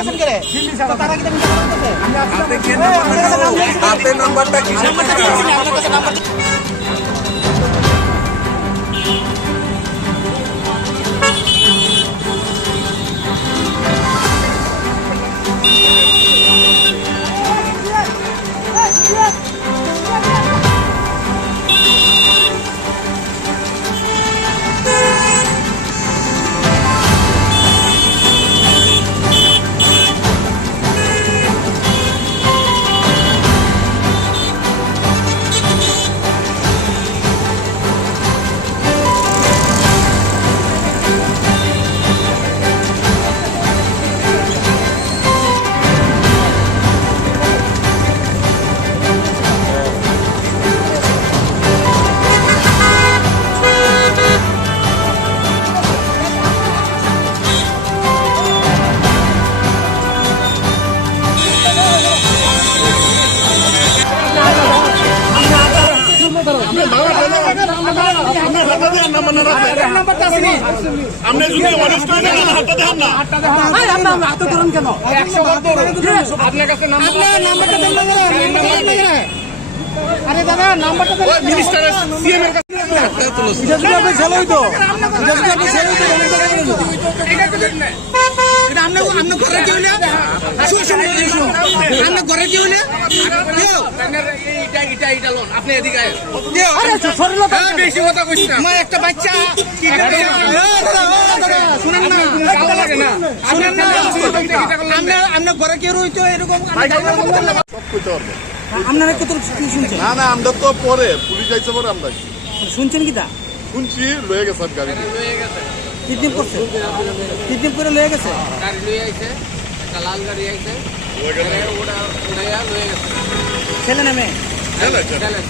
করতেছেন কে রে? তো তারা কি মিথ্যা কথা বলতেছে? আপনি কি হাতের নাম্বারটা কি? নাম্বারটা দিয়েছি না, আপনার কাছে নাম্বার আপনি যদি অনেস্ট হয়ে থাকেন হাতটা দেখান না। হাতে ধরুন কেন? 100 বার ধরুন। আপনার কাছে আপনার নাম্বারটা দেন না কেন? আরে দাদা নাম্বারটা দেন। মিনিস্টারের সিএম এর কাছে এটা যদি আপনি ছেলে হইতো, এটা যদি আপনি ছেলে হইতো এটা তো দেন না। এটা আপনি ঘরে কি হইলে? আপনি ঘরে কি হইলে? এটা লোন আপনি এদিকে আয়। আরে সরল হ্যাঁ, বেশি কথা কইছ না। মা একটা বাচ্চা শুনেন না, ভালো লাগে না। শুনেন না, আমরা ঘরে কেউ রইতো এরকম সব কইতে পারবো। আপনারা কত শুনছেন? না না আমরা তো পরে পুলিশ যাইছে পরে আমরা শুনছেন কি তা? শুনছি লয়ে গেছে গাড়ি কিডন্যাপ করছে, কিডন্যাপ করে লয়ে গেছে। গাড়ি লয়ে আইছে, একটা লাল গাড়ি আইছে, উড়াইয়া লয়ে গেছে। ছেলে নামে ছেলে, ছেলে।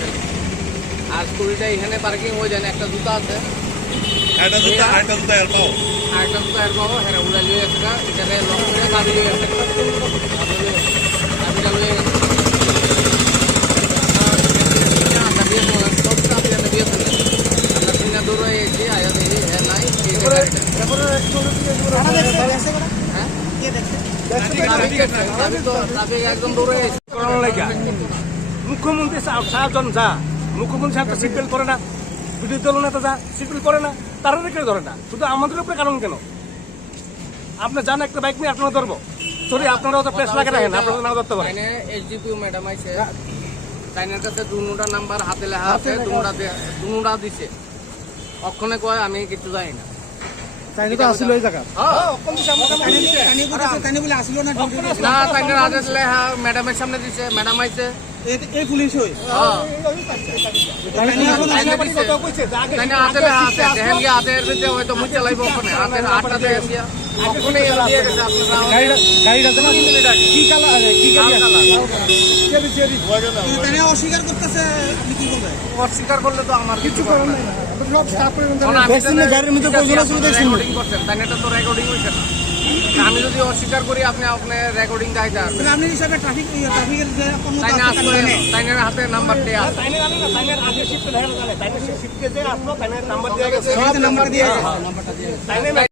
আর স্কুলটা এখানে পার্কিং হয়ে যায় না, একটা জুতা আছে আরেকটা জুতা এর পাও আর একটা জুতা এর পাবো, হ্যাঁ উড়াই লয়ে গেছে। এখানে লক করে গাড়ি লয়ে গেছে, গাড়িটা লয়ে গেছে। একদম দৌড়ে মুখ্যমন্ত্রী সাহায্য যা মুখ্যমন্ত্রী সাহেব সিট বেল্ট করে না, বিরোধী দল নেতা যা সিট বেল্ট করে না, তারা কেউ ধরে না। শুধু আমাদের উপরে কারণ কেন? আপনি জান একটা বাইক নিয়ে আপনারা ধরবো, সরি আপনারাও তো প্রেস লাগে রাখেন, আপনারা নাও ধরতে পারেন। এসডিপিও ম্যাডাম আইছে, তাইনের কাছে দুটা নাম্বার হাতে লেখা আছে, দুটা দিছে। অক্ষণে কয় আমি কিছু জানি না। তাইনি তো আসিল এই জায়গা। না তাইনের হাতে লেখা ম্যাডামের সামনে দিছে, ম্যাডাম আইছে। এই পুলিশ হই তাইনে হাতে লেখা আছে, দেখেন কি হাতের ভিতরে হয়তো মুখ চালাইব ওখানে, হাতের হাতটা দেখেন দিয়া ওখানে দিয়ে গেছে আপনারা। কি কালার, কি কালার ওয়াগন অস্বীকার করতেছে, আপনি কি বলবেন? অস্বীকার করলে তো আমার কিছু করার নাই। গাড়ির মধ্যে রেকর্ডিং করছেন, তাই এটা তো রেকর্ডিং হয়েছে না। আমি যদি অস্বীকার করি আপনি রেকর্ডিং গাইতে আসবেন। আপনি হিসাবে ট্রাফিকের যে তাইনে আসলে তাইনের হাতে নাম্বার দিয়ে আছে। নাম্বার দিয়ে গেছে। নাম্বার দিয়ে